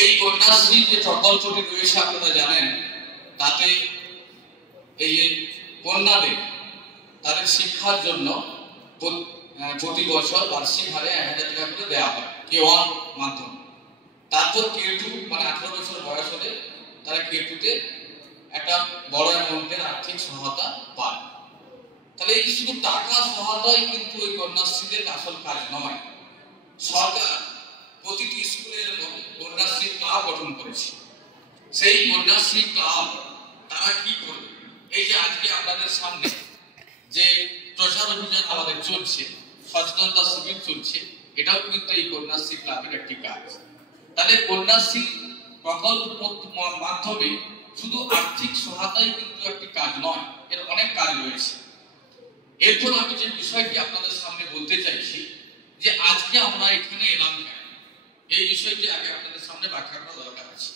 এই কন্যাশ্রী যে প্রকল্পটি রয়েছে আপনারা জানেন, তাতে এই কন্যাদের তাদের শিক্ষার জন্য প্রতি বছর বার্ষিক হারে 1000 টাকা করে দেওয়া হয় K1 মাধ্যমে। তারপর K2 মানে 18 বছর বয়স হলে তারা K2-তে একটা বড় অ্যামাউন্টের আর্থিক সহায়তা পায়। তাহলে এই শুধু টাকা সহায়তাই কিন্তু ওই কন্যাশ্রীদের আসল কাজ নয়। সরকার প্রতিটি স্কুলের কন্যাশ্রী ক্লাব গঠন করেছে। সেই কন্যাশ্রী ক্লাব তারা কি করবে? এই যে আজকে আপনাদের সামনে যে প্রচার অভিযান আমাদের চলছে, সচেতনতা শিবির চলছে, এটাও কিন্তু এই কন্যাশ্রী ক্লাবের একটি কাজ। তাদের কন্যাশ্রী প্রকল্প মাধ্যমে শুধু আর্থিক সহায়তাই কিন্তু একটি কাজ নয়, এর অনেক কাজ রয়েছে। এরপর আমি যে বিষয়টি আপনাদের সামনে বলতে চাইছি যে আজকে আমরা এখানে এলাম কেন, এই বিষয়টি আগে আপনাদের সামনে ব্যাখ্যা করা দরকার আছে।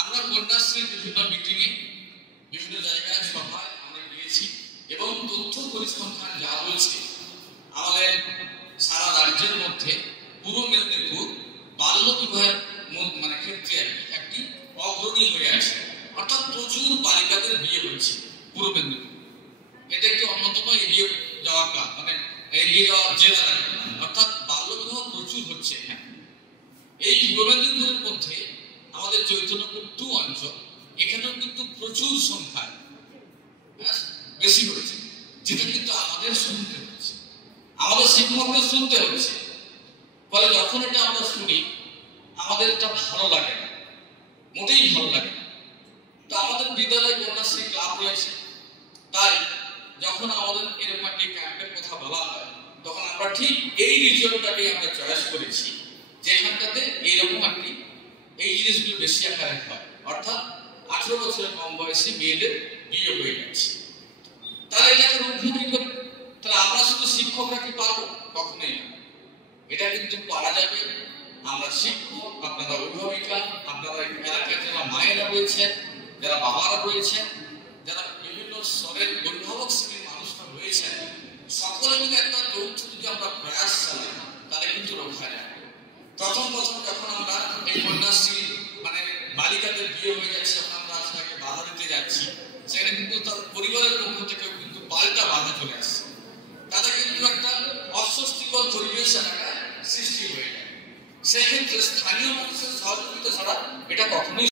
আমরা কন্যাশ্রীর বিভিন্ন মিটিংয়ে, বিভিন্ন জায়গায় সভায় আমরা গিয়েছি এবং তথ্য পরিসংখ্যান যা বলছে আমাদের সারা রাজ্যের মধ্যে পূর্ব মেদিনীপুর বাল্য বিবাহের মানে ক্ষেত্রে একটি অগ্রণী হয়ে আছে। অর্থাৎ প্রচুর বালিকাদের বিয়ে হচ্ছে পূর্ব মেদিনীপুর। এটা একটি অন্যতম এগিয়ে যাওয়ার কাজ, মানে এগিয়ে যাওয়ার জেলা। অর্থাৎ বাল্য বিবাহ প্রচুর হচ্ছে এখানে। এই পূর্ব মেদিনীপুরের মধ্যে আমাদের চৈতন্যপুর 2 অঞ্চল, এখানেও কিন্তু প্রচুর সংখ্যায় বেশি হয়েছে, যেটা কিন্তু আমাদের শুনতে হচ্ছে, আমাদের শিক্ষকদের শুনতে হচ্ছে। ফলে যখন এটা আমরা শুনি আমাদের এটা ভালো লাগে না, মোটেই ভালো লাগে না। তো আমাদের বিদ্যালয়ে কন্যাশ্রী ক্লাব রয়েছে, তাই যখন আমাদের এরকম একটি ক্যাম্পের কথা বলা হয় তখন আমরা ঠিক এই রিজিয়নটাকে আমরা চয়েস করেছি, যেখানটাতে এইরকম একটি এই জিনিসগুলো বেশি আকারে হয়। অর্থাৎ 18 বছরের কম বয়সী মেয়েদের বিয়ে হয়ে যাচ্ছে। তাহলে এটাকে রুখবো কি করে? তাহলে আমরা শুধু শিক্ষকরা কি পারবো? কখনোই না। এটা কিন্তু পারা যাবে। আমরা শিক্ষক, আপনারা অভিভাবিকা, আপনারা এলাকায় যারা মায়েরা রয়েছেন, যারা বাবারা রয়েছেন, যারা বিভিন্ন স্তরের অভিভাবক শ্রেণীর মানুষরা রয়েছেন, সকলে মিলে একটা যৌথ যদি আমরা প্রয়াস চালাই তাহলে কিন্তু রক্ষা যাবে। প্রথম যখন আমরা এই কন্যাশ্রী মানে বালিকাদের বিয়ে হয়ে যাচ্ছে, আমরা সেটাকে বাধা দিতে যাচ্ছি, সেখানে কিন্তু তার পরিবারের পক্ষ থেকে কিন্তু পাল্টা বাধা চলে আসছে। তাতে কিন্তু একটা অস্বস্তিকর পরিবেশ এলাকায় সৃষ্টি হয়ে যায়। সেক্ষেত্রে স্থানীয় মানুষের সহযোগিতা ছাড়া এটা কখনোই